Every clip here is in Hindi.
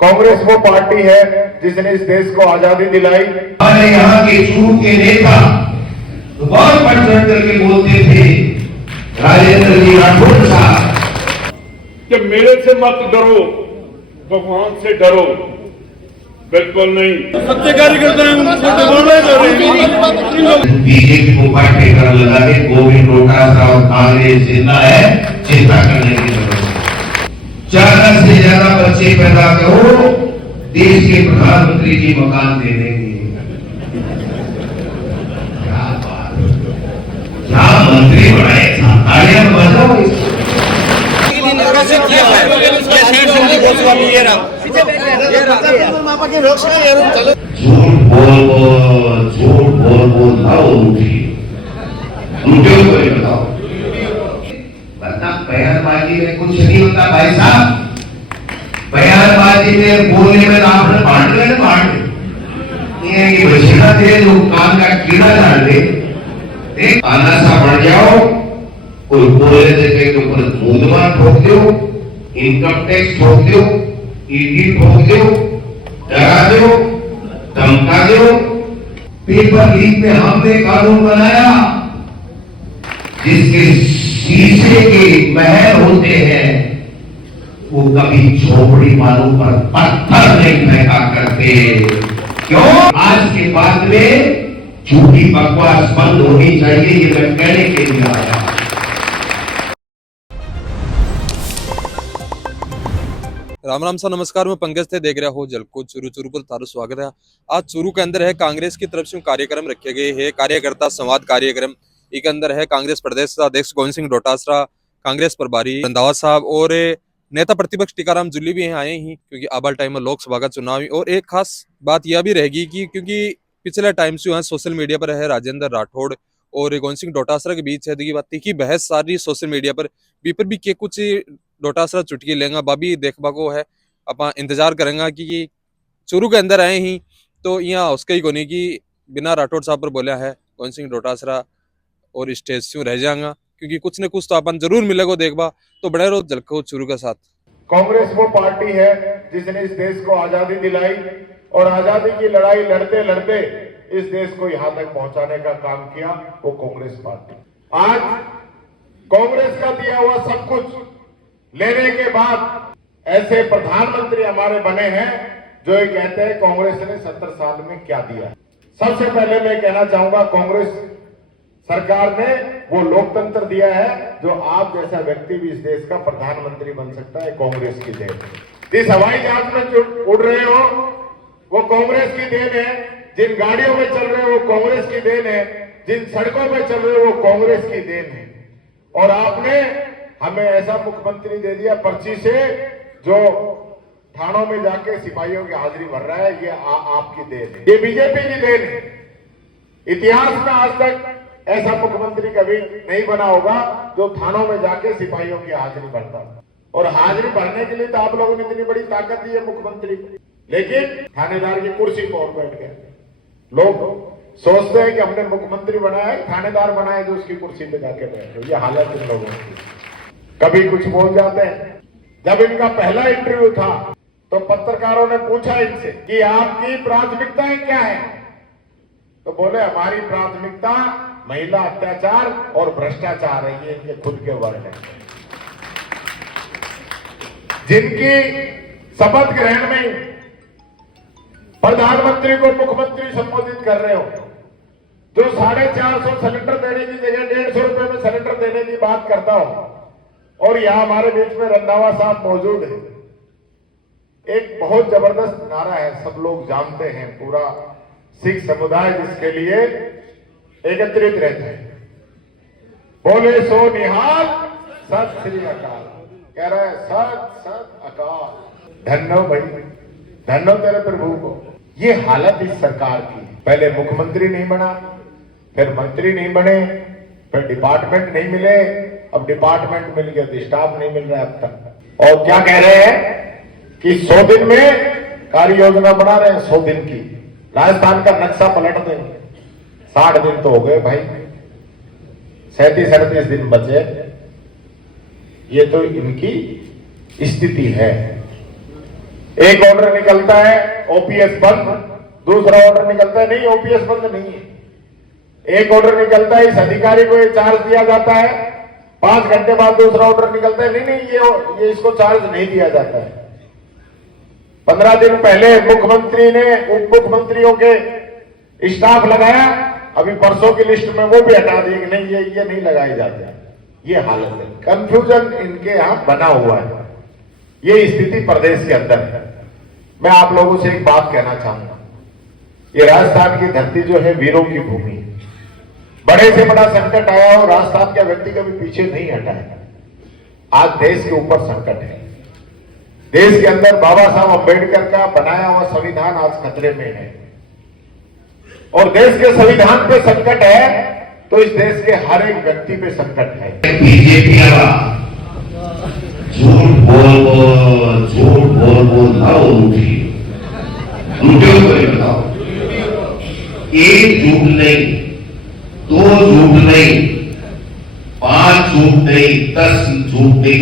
कांग्रेस वो पार्टी है जिसने इस देश को आजादी दिलाई। हमारे यहाँ के चूरू के नेता तो बहुत बढ़ चढ़ करके बोलते थे, राजेंद्र जी राठौड़ साहब, कि मेरे से मत डरो, भगवान से डरो। बिल्कुल नहीं। सत्य कार्यकर्ता बीजेपी को पार्टी कर लगा के गोविंद डोटासरा और कांग्रेस जिंदा है, चिंता करने की जरूरत है। ज्यादा से ज्यादा बच्चे पैदा करो, देश के प्रधानमंत्री जी मकान दे देंगे। क्या बात, क्या मंत्री बनाए, तालियां बजाओ। झूठ बोल लाओ उनके ऊपर बताओ, वरना बयानबाजी में कुछ नहीं होता भाई साहब। बयानबाजी में बोलने में आपने बांट ये बचना दे, जो कान का कीड़ा डाल दे, आना सा बढ़ जाओ, कोई बोले जगह के ऊपर मुकदमा ठोक दो, इनकम टैक्स ठोक दो, ईडी ठोक दो, डरा दो, धमका दो। पेपर लीक में हमने कानून बनाया जिसके शीशे के महल होते हैं, वो कभी झोपड़ी वालों पर पत्थर नहीं फेंका करते। क्यों? आज के बाद में झूठी बकवास बंद होनी चाहिए, ये मैं कहने के लिए आया। राम राम सा नमस्कार, मैं पंकज थे, देख रहा हो जलको चूरू पर तारू स्वागत है। आज चूरू के अंदर है कांग्रेस की तरफ से कार्यक्रम रखे गए हैं, कार्यकर्ता संवाद कार्यक्रम। एक अंदर है कांग्रेस प्रदेश अध्यक्ष गोविंद सिंह डोटासरा, कांग्रेस प्रभारी रंधावा साहब और नेता प्रतिपक्ष टीकाराम जूली भी आए ही, क्योंकि आबल टाइम में लोकसभा का चुनाव। और एक खास बात यह भी रहेगी कि क्योंकि पिछले टाइम से यहाँ सोशल मीडिया पर है राजेंद्र राठौड़ और गोविंद सिंह डोटासरा के बीच है की बहस सारी सोशल मीडिया पर भी के कुछ डोटासरा चुटकी लेंगा बाबी देखबा को है। अपना इंतजार करेंगे कि चूरू के अंदर आए ही तो यहाँ उसके ही कोनी की बिना राठौड़ साहब पर बोलिया है गोविंद सिंह डोटासरा और स्टेज से रह जाएगा, क्योंकि कुछ न कुछ तो अपन जरूर मिलेगा देखबा। तो बड़े रोज जलको चूरू के साथ। कांग्रेस वो पार्टी है जिसने इस देश को आजादी दिलाई और आजादी की लड़ाई लड़ते लड़ते इस देश को यहां तक पहुंचाने का काम किया, वो कांग्रेस पार्टी। आज कांग्रेस का दिया हुआ सब कुछ लेने के बाद ऐसे प्रधानमंत्री हमारे बने हैं जो ये कहते हैं कांग्रेस ने 70 साल में क्या दिया। सबसे पहले मैं कहना चाहूंगा, कांग्रेस सरकार ने वो लोकतंत्र दिया है जो आप जैसा व्यक्ति भी इस देश का प्रधानमंत्री बन सकता है, कांग्रेस की देन। जिस हवाई जहाज में उड़ रहे हो वो कांग्रेस की देन है, जिन गाड़ियों में चल रहे हो वो कांग्रेस की देन है, जिन सड़कों पर चल रहे हो वो कांग्रेस की देन है। और आपने हमें ऐसा मुख्यमंत्री दे दिया पर्ची से जो थानों में जाके सिपाहियों की हाजिरी भर रहा है, ये आपकी देन है, ये बीजेपी की देन है। इतिहास में आज तक ऐसा मुख्यमंत्री कभी नहीं बना होगा जो थानों में जाके सिपाहियों की हाजिरी भरता। और हाजिरी भरने के लिए तो आप लोगों ने इतनी बड़ी ताकत दी है मुख्यमंत्री को, लेकिन थानेदार की कुर्सी पर बैठ गए। लोग सोचते हैं कि हमने मुख्यमंत्री बनाया है, थानेदार बनाया जो उसकी कुर्सी पे जाके बैठे। ये हालत इन लोगों की। कभी कुछ बोल जाते हैं। जब इनका पहला इंटरव्यू था तो पत्रकारों ने पूछा इनसे कि आपकी प्राथमिकताएं क्या है, तो बोले हमारी प्राथमिकता महिला अत्याचार और भ्रष्टाचार है। ये इनके खुद के वर्ड है। जिनकी शपथ ग्रहण में प्रधानमंत्री को मुख्यमंत्री संबोधित कर रहे हो, जो 450 सिलेंडर देने की जगह 150 रुपए में सिलेंडर देने की बात करता हो, और यहां हमारे बीच में रंधावा साहब मौजूद है। एक बहुत जबरदस्त नारा है, सब लोग जानते हैं, पूरा सिख समुदाय जिसके लिए एकत्रित रहते हैं। बोले सो निहाल सत श्री अकाल, कह रहा है सत सत अकाल। धन्यो भाई, धन्यो तेरे प्रभु को। ये हालत इस सरकार की। पहले मुख्यमंत्री नहीं बना, फिर मंत्री नहीं बने, फिर डिपार्टमेंट नहीं मिले, अब डिपार्टमेंट मिल गया तो स्टाफ नहीं मिल रहा है अब तक। और क्या कह रहे हैं कि 100 दिन में कार्य योजना बना रहे हैं, 100 दिन की। राजस्थान का नक्शा पलट देंगे। 60 दिन तो हो गए भाई, 37-38 दिन बचे। ये तो इनकी स्थिति है। एक ऑर्डर निकलता है ओपीएस बंद, दूसरा ऑर्डर निकलता है नहीं ओपीएस बंद नहीं है। एक ऑर्डर निकलता है इस अधिकारी को ये चार्ज दिया जाता है, 5 घंटे बाद दूसरा ऑर्डर निकलता है नहीं ये इसको चार्ज नहीं दिया जाता है। 15 दिन पहले मुख्यमंत्री ने उप मुख्यमंत्रियों के स्टाफ लगाया, अभी परसों की लिस्ट में वो भी हटा दिए कि नहीं ये नहीं लगाए जाते। ये हालत है, कंफ्यूजन इनके यहां बना हुआ है। ये स्थिति प्रदेश के अंदर है। मैं आप लोगों से एक बात कहना चाहूंगा, ये राजस्थान की धरती जो है वीरों की भूमि है। बड़े से बड़ा संकट आया और राजस्थान का व्यक्ति कभी पीछे नहीं हटा है। आज देश के ऊपर संकट है। देश के अंदर बाबा साहब अम्बेडकर का बनाया हुआ संविधान आज खतरे में है और देश के संविधान पे संकट है तो इस देश के हर एक व्यक्ति पे संकट है। बीजेपी झूठ बोल ना उठी कोई बताओ, एक झूठ नहीं, 2 झूठ नहीं, 5 झूठ नहीं, 10 झूठ नहीं,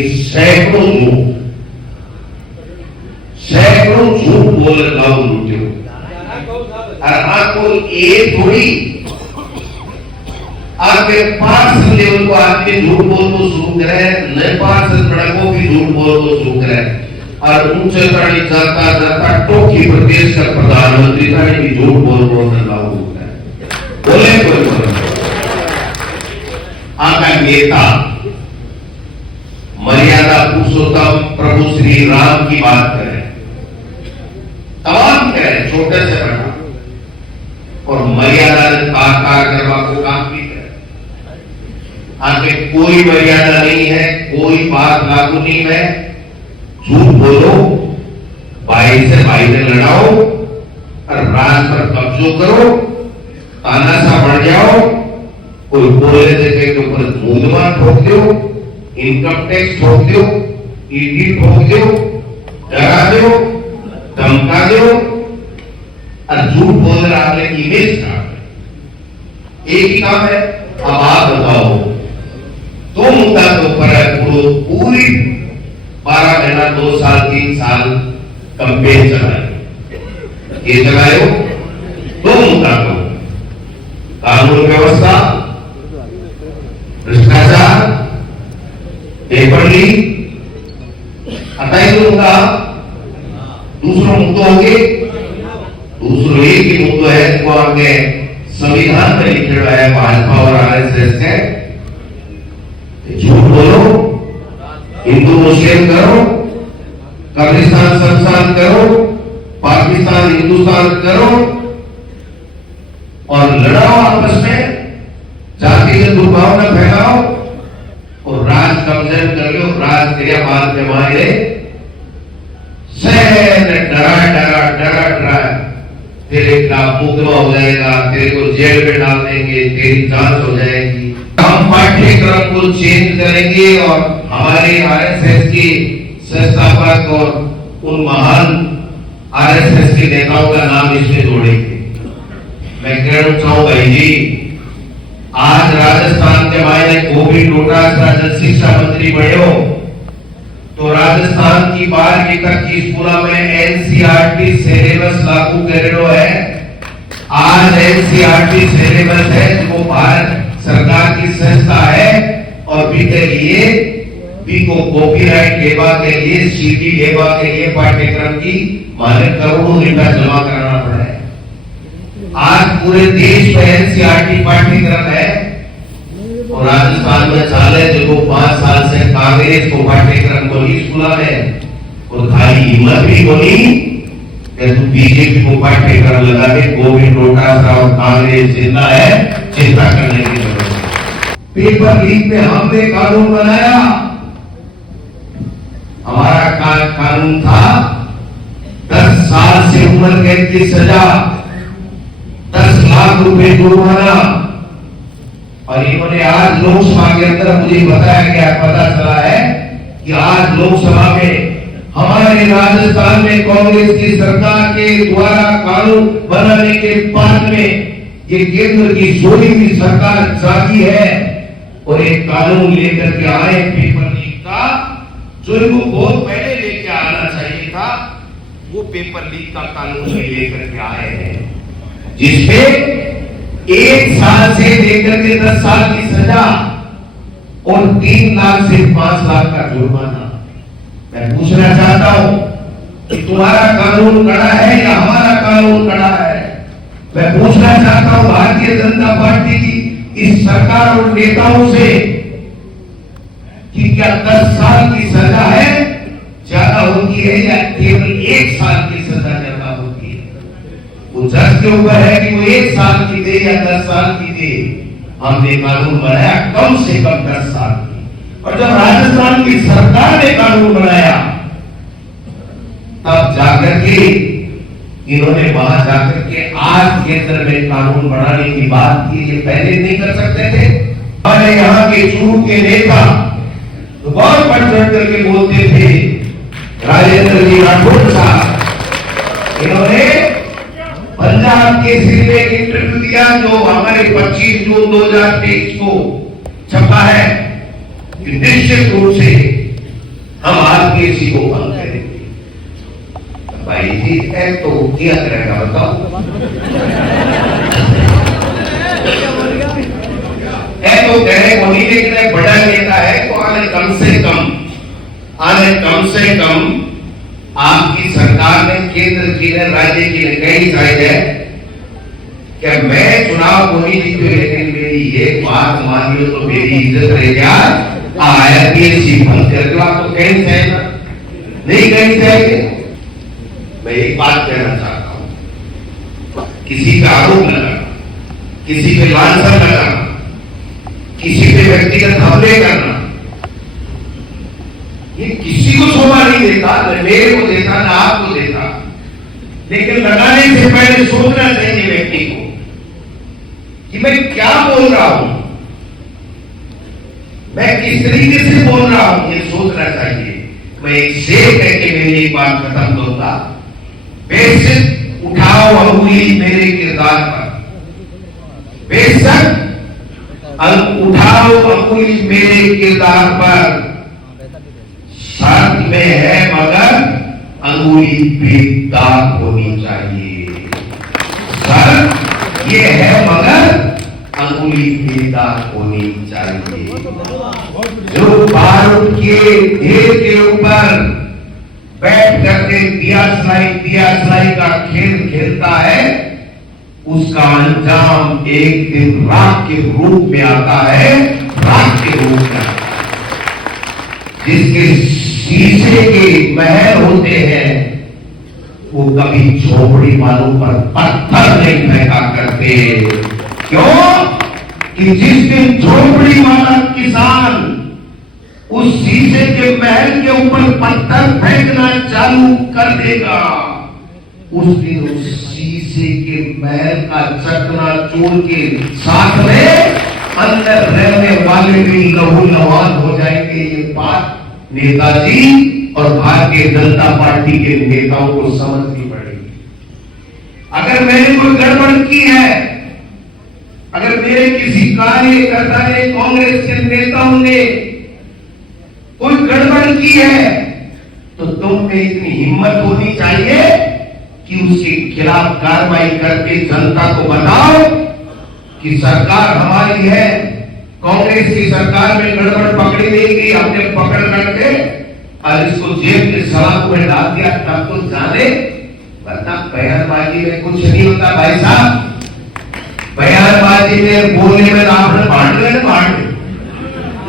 सैकड़ों झूठ बोल रहा हूं। और आपको एक थोड़ी आपके पार्षद लेवल को आदमी झूठ बोलना शुरू करे, नए पार्षद बड़ा को भी झूठ बोलना शुरू करे और ऊंचे प्राणी जाता टोकी प्रदेश का प्रधानमंत्री था भी झूठ बोलना लागू होता है। बोले कोई आपका नेता मर्यादा पुरुषोत्तम प्रभु श्री राम की बात करें, तमाम करें, छोटे से बड़ा, और मर्यादा करवा को काम भी करें। आगे कोई मर्यादा नहीं है, कोई बात लागू नहीं है। झूठ बोलो, भाई से भाई से लड़ाओ और राज पर कब्जो करो, तानाशाह बढ़ जाओ, कोई बोले जगह के ऊपर मूल्यवान ठोक दो, इनकम टैक्स ठोक दो, ईडी ठोक दो, डरा दो, धमका दो और झूठ बोल रहा आपने इमेज का एक ही काम है। अब आप बताओ, 2 मुद्दा के ऊपर है पूरी 12 महीना 2 साल 3 साल कंपेन चलाए, ये चलाए 2 मुद्दा को, कानून व्यवस्था, भ्रष्टाचार, पेपर लीक, 28 मुद्दा। दूसरा मुद्दा हो गए, दूसरा एक ही मुद्दा है जो आपके संविधान में लिखे हुआ है भाजपा और आरएसएस के, झूठ बोलो, हिंदू मुस्लिम करो, कब्रिस्तान शमशान करो, पाकिस्तान हिंदुस्तान करो और लड़ाओ आपस में, जाति से दुर्भावना फैलाओ और राज कब्जा कर लो। राज तेरे बाद में मारे डरा तेरे खिलाफ मुकदमा हो जाएगा, तेरे को जेल में डाल देंगे, तेरी जांच हो जाएगी। हम पाठ्यक्रम को चेंज करेंगे और हमारे आरएसएस के संस्थापक और उन महान आरएसएस के नेताओं का नाम इसमें जोड़ेंगे। मैं कहना चाहूं भाई जी, आज राजस्थान के मायने गोविंद डोटासरा जन शिक्षा मंत्री बने हो तो राजस्थान की 12वीं तक की स्कूलों में एनसीईआरटी सिलेबस लागू कर रहे है। आज एनसीईआरटी सिलेबस है जो भारत सरकार की संस्था है और भी के लिए भी को कॉपीराइट लेवा के लिए, सीडी लेवा के लिए पाठ्यक्रम की माने करोड़ों रुपया जमा कराना पड़ा है। आज पूरे देश में एनसीईआरटी पाठ्यक्रम है और राजस्थान में चाले जो 5 साल से कांग्रेस को पाठ्यक्रम को नहीं स्कूल में और खाली हिम्मत भी बोली कि तू बीजेपी को पाठ्यक्रम लगा के गोविंद डोटासरा और कांग्रेस जिंदा है, चिंता करने की जरूरत है। पेपर लीक में हमने कानून बनाया, हमारा कानून था 10 साल से उम्र कैद की सजा, 10 लाख रुपए जुर्माना। और इन्होंने आज लोकसभा के अंदर मुझे बताया गया, पता चला है कि आज लोकसभा में हमारे राजस्थान में कांग्रेस की सरकार के द्वारा कानून बनाने के बाद में ये केंद्र की सोई हुई सरकार जागी है और एक कानून लेकर के आए पेपर लीक का, जो इनको बहुत पहले लेके आना चाहिए था। वो पेपर लीक का कानून भी लेकर के आए हैं, जिसमें 1 साल से लेकर के 10 साल की सजा और 3 लाख से 5 लाख का जुर्माना। मैं पूछना चाहता हूं कि तुम्हारा कानून कड़ा है या हमारा कानून कड़ा है? मैं पूछना चाहता हूं भारतीय जनता पार्टी की इस सरकार और नेताओं से कि क्या 10 साल की सजा है ज्यादा होती है या केवल 1 साल की सजा ज्यादा होती है? वो जज के ऊपर है कि वो 1 साल की दे या 10 साल की दे। हमने कानून बनाया कम से कम 10 साल की, और जब राजस्थान की सरकार ने कानून बनाया तब जाकर के इन्होंने वहां जाकर के आज केंद्र में कानून बनाने की बात की। ये पहले नहीं कर सकते थे? हमारे यहाँ के चूरू के नेता तो बहुत बढ़ चढ़ करके बोलते थे, राजेंद्र जी राठौड़ साहब, इन्होंने पंजाब केसरी में एक इंटरव्यू दिया जो हमारे 25 जून 2023 को छपा है कि निश्चित रूप से हम आरपीएससी को बंद करेंगे। भाई जी है तो क्या करेगा बताओ? है तो कहे वही, लेकिन बड़ा नेता है तो आने कम से कम आपकी सरकार ने, केंद्र की ने, राज्य की ने कही जाहिर है कि मैं चुनाव को नहीं जीतू, लेकिन मेरी एक बात मानियो तो मेरी इज्जत रह गया। आईआरपीएससी बंद कर दो, आपको कहीं जाएगा नहीं कहीं जाएंगे। मैं एक बात कहना चाहता हूं, किसी पे आरोप लगाना, किसी पे लांछन लगाना, किसी पे व्यक्तिगत हमले करना, ये किसी को शोभा नहीं देता, न मेरे को देता न आपको देता। लेकिन लगाने से पहले सोचना चाहिए व्यक्ति को कि मैं क्या बोल रहा हूं, मैं किस तरीके से बोल रहा हूं, ये सोचना चाहिए। मैं एक शेर कह के मेरी एक बात खत्म करूंगा। बेशक उठाओ अंगुली मेरे किरदार पर, बेशक उठाओ अंगुली मेरे किरदार पर, शर्त में है मगर अंगुली बेदाग होनी चाहिए। शर्त ये है मगर अंगुली बेदाग होनी चाहिए। जो बारूद के ढेर के ऊपर बैठ करके दिया सलाई का खेल खेलता है, उसका अंजाम एक दिन राख के रूप में आता है, राख के रूप में आता है। जिसके शीशे के महल होते हैं वो कभी झोपड़ी वालों पर पत्थर नहीं फेंका करते। क्यों? कि जिस दिन झोपड़ी वाला किसान उस शीशे के महल के ऊपर पत्थर फेंकना चालू कर देगा, उस दिन उस शीशे के महल का चकनाचूर के साथ में अंदर रहने वाले भी लहूलुहान हो जाएंगे। ये बात नेताजी और भारतीय जनता पार्टी के नेताओं को समझनी पड़ेगी। अगर मैंने कोई गड़बड़ की है, अगर मेरे किसी कार्यकर्ता ने, कांग्रेस के नेताओं ने कोई गड़बड़ की है, तो तुम में इतनी हिम्मत होनी चाहिए कि उसके खिलाफ कार्रवाई करके जनता को बताओ कि सरकार हमारी है, कांग्रेस की सरकार में गड़बड़ पकड़ी नहीं गई, हमने पकड़ करके और इसको जेल के सलाखों में डाल दिया, तब तो जाने। वरना बयानबाजी में कुछ नहीं होता भाई साहब। बयानबाजी में बोलने में आपने बांट गए बांट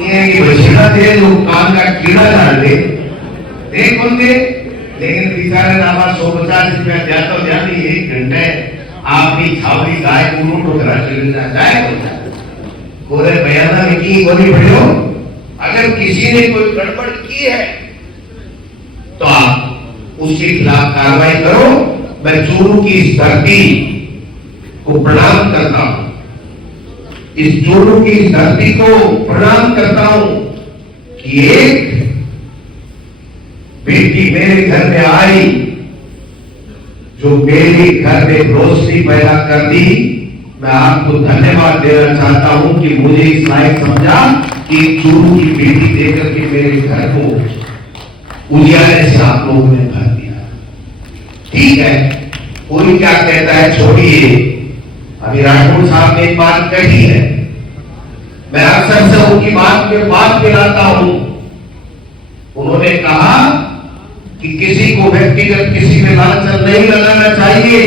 ये कि बछड़ा दे जो कान का कीड़ा डाल दे देख बोलते, लेकिन बेचारे नामा 150 रुपया जाता जाती 1 घंटे आपकी छावनी गाय को ठोकरा चले जाए पूरे बयाना में की गोली पड़ो। अगर किसी ने कोई गड़बड़ की है तो आप उसके खिलाफ कार्रवाई करो। मैं चूरू की इस धरती को प्रणाम करता हूं, इस चूरू की इस धरती को प्रणाम करता हूं कि एक बेटी मेरे घर में आई जो मेरे घर में रोशनी पैदा कर दी। मैं आपको धन्यवाद देना चाहता हूं कि मुझे इस लायक समझा कि चूरू की बेटी देकर के मेरे घर को उजियारे से आप लोगों ने भर दिया। ठीक है, कोई क्या कहता है छोड़िए। अभी राठौड़ साहब ने एक बात कही है, मैं अक्सर से उनकी बात पे बात मिलाता हूं। उन्होंने कहा कि किसी को व्यक्तिगत किसी में लांछन नहीं लगाना चाहिए,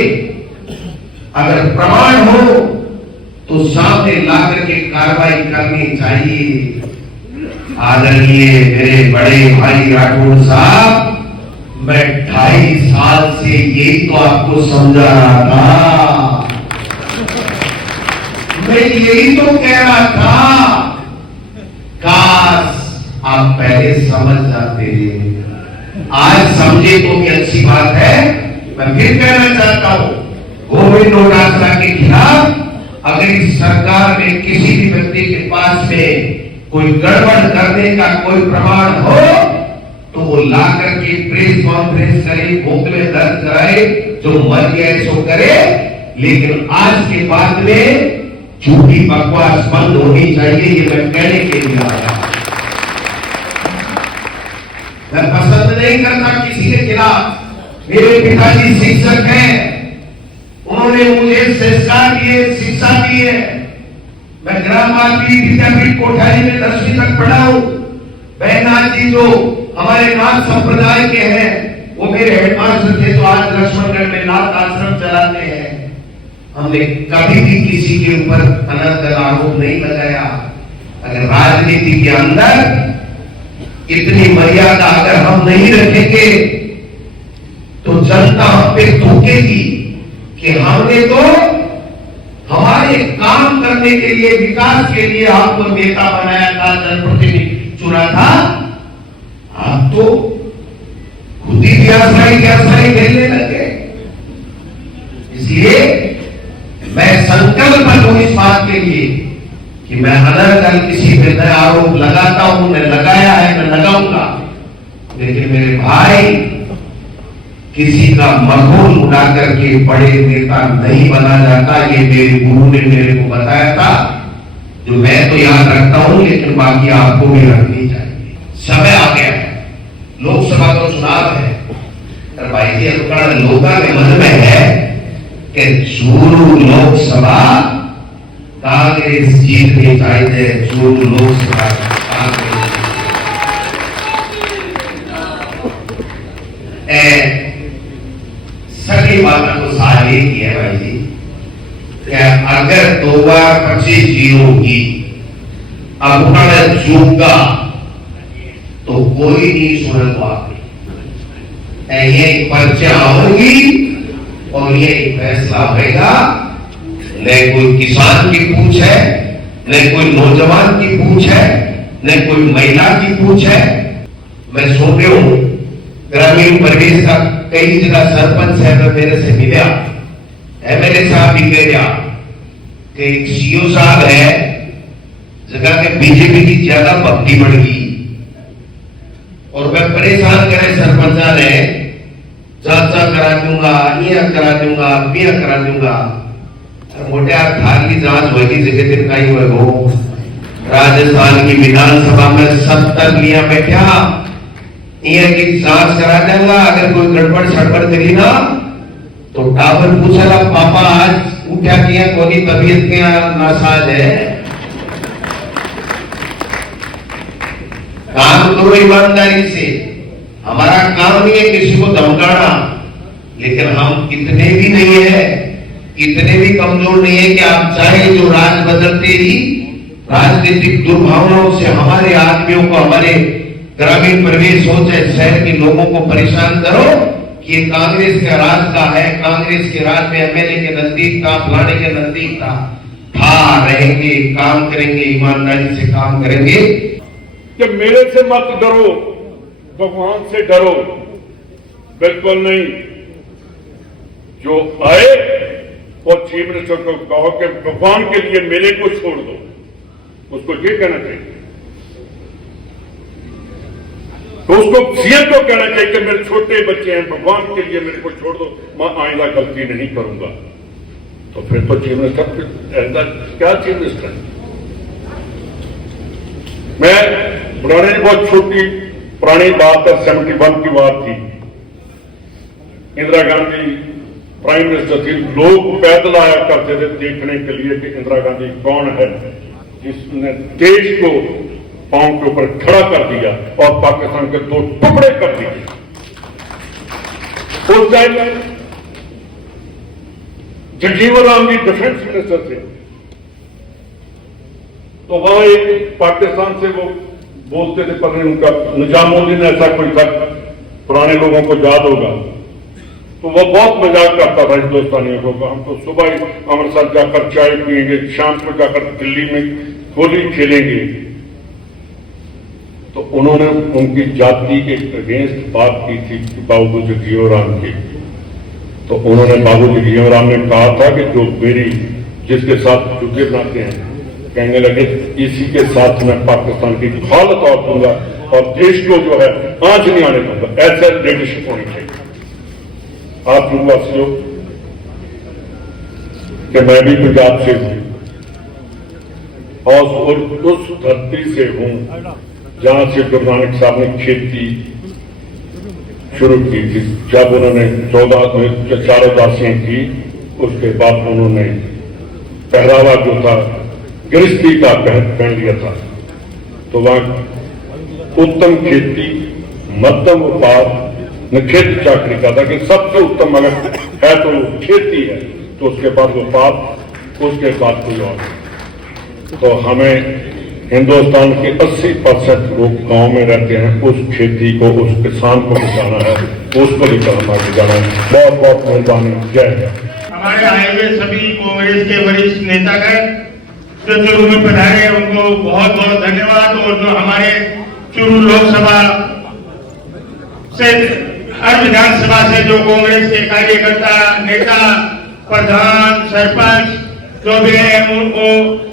अगर प्रमाण हो तो सामने लाकर के कार्रवाई करनी चाहिए। आदरणीय मेरे बड़े भाई राठौड़ साहब, मैं 2.5 साल से यही तो आपको समझा रहा था, मैं यही तो कह रहा था, काश आप पहले समझ जाते। आज समझे तो भी अच्छी बात है। मैं फिर कहना चाहता हूं, गोविंद डोटासरा के खिलाफ अगर इस सरकार में किसी भी व्यक्ति के पास में कोई गड़बड़ करने का कोई प्रमाण हो तो वो ला करके प्रेस कॉन्फ्रेंस करे, बोतलें दर्ज कराए, जो मर गया सो करे, लेकिन आज के बाद में झूठी बकवास बंद होनी चाहिए। ये मैं कहने के लिए आया। मैं पसंद नहीं करता किसी के खिलाफ। मेरे पिताजी शिक्षक हैं, उन्होंने मुझे संस्कार दिए, शिक्षा दी है। मैं ग्राम वाल्मीकि विद्यापीठ कोठारी में 10वीं तक पढ़ा हूं। बहनाथ जी जो हमारे नाथ संप्रदाय के हैं, वो मेरे हेडमास्टर थे, तो आज लक्ष्मणगढ़ में नाथ आश्रम चलाते हैं। हमने कभी भी किसी के ऊपर अनर्गल आरोप नहीं लगाया। अगर राजनीति के अंदर इतनी मर्यादा अगर हम नहीं रखेंगे तो जनता हम पे थूकेगी कि हमने तो हमारे काम करने के लिए, विकास के लिए आपको नेता बनाया था, जनप्रतिनिधि चुना था। आप तो खुद ही व्यावसायिक खेलने लगे। इसलिए मैं संकल्प हूं इस बात के लिए कि मैं अनर्गल किसी पे न आरोप लगाता हूं, न लगाया है, न लगाऊंगा। लेकिन मेरे भाई, किसी का मखौल उड़ा करके बड़े नेता नहीं बना जाता। ये मेरे गुरु ने मेरे को बताया था, जो मैं तो याद रखता हूं, लेकिन बाकी आपको भी रखनी चाहिए। समय आ गया है, लोकसभा का चुनाव है। और भाई जी, लोगों के मन में है कि चूरू लोकसभा कांग्रेस जीतनी चाहिए। चूरू लोकसभा कांग्रेस। सभी बातों को साथ ही है भाई जी, क्या अगर 2025 जीरो की अपना चूका तो कोई नहीं सुनेगा। ये पर्चा होगी और ये फैसला होगा। न कोई किसान की पूछ है, न कोई नौजवान की पूछ है, न कोई महिला की पूछ है। मैं सुन रहा हूं ग्रामीण परिवेश का कई जगह सरपंच है, मेरे से मिला, एमएलए साहब भी कह रहा कि एक सीओ साहब है जगह में बीजेपी की ज्यादा भक्ति बढ़ गई और मैं परेशान करे सरपंचा ने, चाचा करा दूंगा, ये करा दूंगा, ये करा दूंगा। मोटे थार की जांच होगी जगह दिन का ही हो। राजस्थान की विधानसभा में 70 लिया बैठा, ये की जांच करा देगा। अगर कोई गड़बड़ सड़बड़ करी ना तो टावर पूछेगा, पापा आज उठा किया कोई तबीयत के नासाज है। काम करो ईमानदारी से। हमारा काम नहीं है किसी को धमकाना, लेकिन हम इतने भी नहीं है, इतने भी कमजोर नहीं है कि आप चाहे जो राज बदलते ही राजनीतिक दुर्भावनाओं से हमारे आदमियों को, हमारे ग्रामीण परिवेश हो चाहे शहर के लोगों को परेशान करो कि ये कांग्रेस का राज का है, कांग्रेस के राज में एमएलए के नजदीक था, फलाने के नजदीक था। रहेंगे, काम करेंगे, ईमानदारी से काम करेंगे। कि मेरे से मत डरो, भगवान से डरो। बिल्कुल नहीं। जो आए वो चीफ मिनिस्टर को कहो कि भगवान के लिए मेरे को छोड़ दो, उसको ये कहना चाहिए। तो उसको सीएम को कहना चाहिए कि मेरे छोटे बच्चे हैं, भगवान के लिए मेरे को छोड़ दो, मैं आइंदा गलती नहीं करूंगा। तो फिर तो चीफ मिनिस्टर क्या चीफ मिनिस्टर। मैं पुराने बहुत छोटी पुरानी बात है, 71 की बात थी। इंदिरा गांधी प्राइम मिनिस्टर थी, लोग पैदल आया करते थे देखने के लिए कि इंदिरा गांधी कौन है जिसने देश को पांव के ऊपर खड़ा कर दिया और पाकिस्तान के दो टुकड़े कर दिए। उस time Jagjivan Ram ji defence minister थे, तो वहां एक पाकिस्तान से वो बोलते थे, पर उनका निजामुद्दीन ऐसा कोई था, पुराने लोगों को याद होगा, तो वो बहुत मजाक करता था हिंदुस्तानियों को। हम तो सुबह ही अमृतसर जाकर चाय पिएंगे, शाम को जाकर दिल्ली में होली खेलेंगे। तो उन्होंने उनकी जाति के अगेंस्ट बात की थी बाबू जगजीवन राम की। तो उन्होंने बाबू जगजीवन राम ने कहा था कि जो मेरी जिसके साथ जुटे बनाते हैं, कहने लगे इसी के साथ मैं पाकिस्तान की खाल तोड़ दूंगा और देश को जो है आंच नहीं आने दूंगा। ऐसा लीडरशिप होनी चाहिए। आप लोग वासियों कि मैं भी पंजाब से हूं और उस धरती से हूं जहां से गुरु नानक साहब ने खेती शुरू की थी। जब उन्होंने 14 चार उदासियां की, उसके बाद उन्होंने पहरावा जो था गृहस्थी का पहन लिया था। तो वहां उत्तम खेती, मध्यम व्यापार, निखेत चाकरी का था कि सबसे उत्तम अगर है तो खेती है, तो उसके बाद व्यापार, उसके बाद कोई और। तो हमें हिंदुस्तान के 80% लोग गांव में रहते हैं, उस खेती को, उस किसान को बचाना है, उसको लेकर हम आगे जाना है। बहुत बहुत मेहरबानी। जय हिंद। हमारे आए हुए सभी कांग्रेस के वरिष्ठ नेतागण जो चुरू में पधारे, उनको बहुत बहुत धन्यवाद। और जो हमारे चुरू लोकसभा से, हर विधानसभा से जो कांग्रेस के कार्यकर्ता, नेता, प्रधान, सरपंच जो भी है, उनको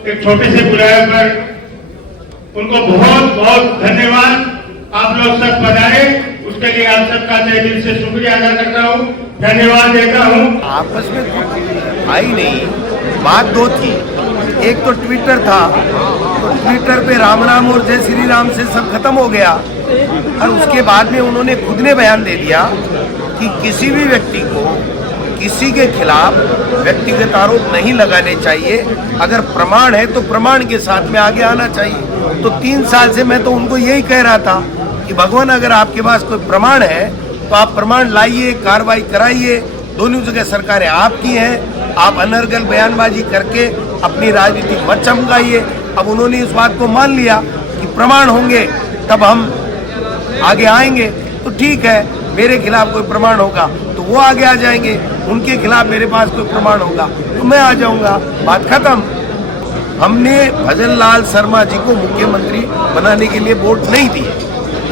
एक छोटे से बुलाए पर उनको बहुत बहुत धन्यवाद। आप लोग सब पधारे, उसके लिए आप सबका तहे दिल से शुक्रिया अदा करता हूँ, धन्यवाद देता हूँ। आपस में आई नहीं, बात दो थी। एक तो ट्विटर था, तो ट्विटर पे राम राम और जय श्री राम से सब खत्म हो गया। और उसके बाद में उन्होंने खुद ने बयान दे दिया कि किसी भी व्यक्ति को किसी के खिलाफ व्यक्तिगत आरोप नहीं लगाने चाहिए, अगर प्रमाण है तो प्रमाण के साथ में आगे आना चाहिए। तो 3 साल से मैं तो उनको यही कह रहा था कि भगवान, अगर आपके पास कोई प्रमाण है तो आप प्रमाण लाइए, कार्रवाई कराइए। दोनों जगह सरकारें आपकी हैं, आप अनर्गल बयानबाजी करके अपनी राजनीति मत चमकाइए। अब उन्होंने इस बात को मान लिया कि प्रमाण होंगे तब हम आगे आएंगे, तो ठीक है, मेरे खिलाफ कोई प्रमाण होगा तो वो आगे आ जाएंगे, उनके खिलाफ मेरे पास कोई प्रमाण होगा तो मैं आ जाऊंगा, बात खत्म। हमने भजन लाल शर्मा जी को मुख्यमंत्री बनाने के लिए वोट नहीं दिए,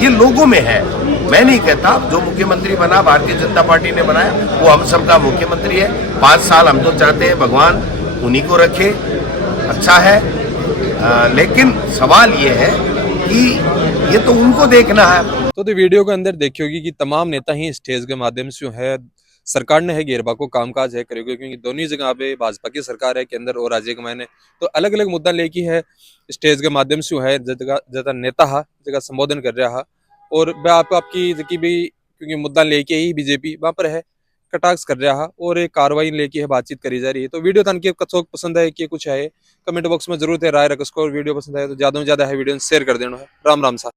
ये लोगों में है। मैं नहीं कहता, जो मुख्यमंत्री बना भारतीय जनता पार्टी ने बनाया, वो हम सबका मुख्यमंत्री है। 5 साल हम तो चाहते हैं भगवान उन्हीं को रखे, अच्छा है। लेकिन सवाल ये है कि ये तो उनको देखना है। तो वीडियो के अंदर देखी होगी कि तमाम नेता ही स्टेज के माध्यम से जो है सरकार ने है घेरबा को कामकाज है करेगा, क्योंकि दोनों जगह पे भाजपा की सरकार है केंद्र और राज्य के मैंने तो अलग अलग मुद्दा लेके है स्टेज के माध्यम से है जगह नेता हा जगह संबोधन कर रहा हा। और आपकी भी क्योंकि मुद्दा लेके ही बीजेपी वहां पर है कटाक्ष कर रहा है और एक कार्रवाई लेके है बातचीत करी जा रही है। तो वीडियो तन के पसंद है कि कुछ है कमेंट बॉक्स में जरूर है राय रख। वीडियो पसंद आए तो ज्यादा से ज्यादा है वीडियो शेयर कर देना है। राम राम सा।